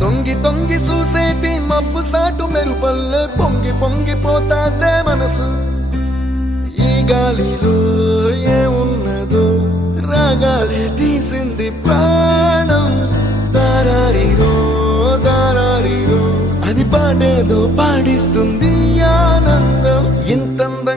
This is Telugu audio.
తొంగి తొంగి చూసేటి మబ్బు సాటు మెరుపల్లే పొంగి పొంగిపోతాదే మనసు. ఈ గాలిలో ఏమున్నదో రాగాలే తీసింది ప్రాణం. దారారిరో దారారిరో అని పాడేదో పాడిస్తుంది ఆనందం. ఇంతంద